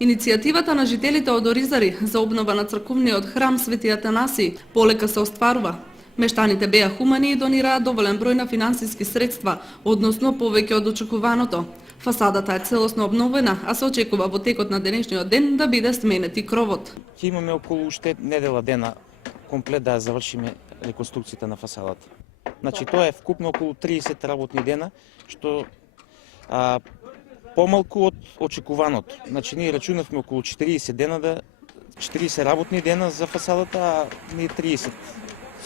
Иницијативата на жителите од Оризари за обнова на црковниот храм Свети Атанаси полека се остварува. Мештаните беа хумани и донираа доволен број на финансиски средства, односно повеќе од очекуваното. Фасадата е целосно обновена, а се очекува во текот на денешниот ден да биде сменет и кровот. Ќе имаме околу уште недела дена комплет да завршиме реконструкцијата на фасадата. Значи тоа е вкупно околу 30 работни дена, што помалку од очекуваното. Значи ние рачунавме околу 40 дена 40 работни дена за фасадата, а ние 30.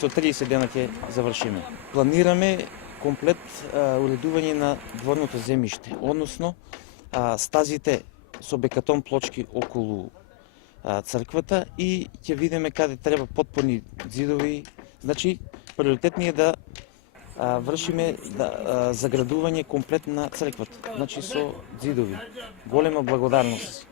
Со 30 дена ќе завршиме. Планираме комплет уредување на дворното земјиште, односно стазите со бекатон плочки околу црквата и ќе видиме каде треба потпорни ѕидови. Значи приоритет ни е да вршиме заградување комплет на црквата, значи со ѕидови. Голема благодарност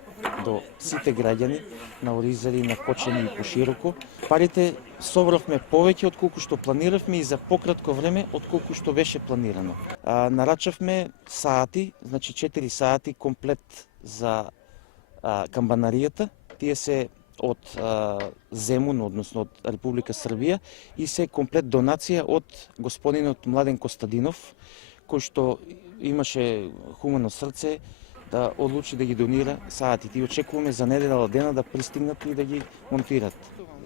до сите граѓани на Оризари, на Кочани и пошироко. Парите собравме повеќе од колку што планиравме и за пократко време од колку што беше планирано. Нарачавме саати, значи 4 саати комплет за камбанаријата. Тие се од Земун, односно од Република Србија, и се комплет донација од господинот Младен Костадинов, кој што имаше хумано срце да одлучи да ги донира саатите и очекуваме за недела дена да пристигнат и да ги монтират.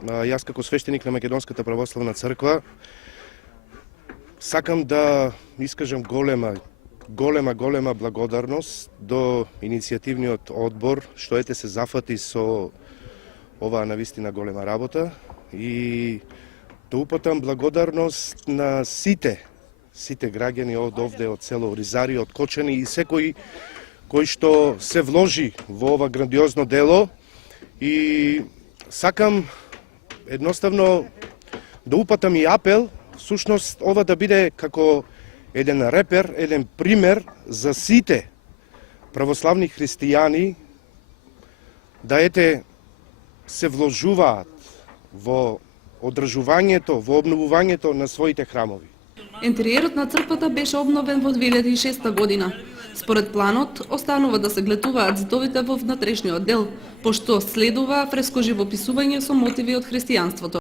Јас како свештеник на Македонската православна црква сакам да искажам голема благодарност до иницијативниот одбор што се зафати со оваа навистина голема работа и да упатам благодарност на сите граѓани од овде, од село Оризари, од Кочани и секој кој што се вложи во ова грандиозно дело и сакам едноставно да упатам и апел, всушност ова да биде како еден репер, еден пример за сите православни христијани да се вложуваат во одржувањето, во обновувањето на своите храмови. Интериерот на црквата беше обновен во 2006 година. Според планот, останува да се гледуваат ѕидовите во внатрешниот дел, пошто следува фреско живописување со мотиви од христијанството.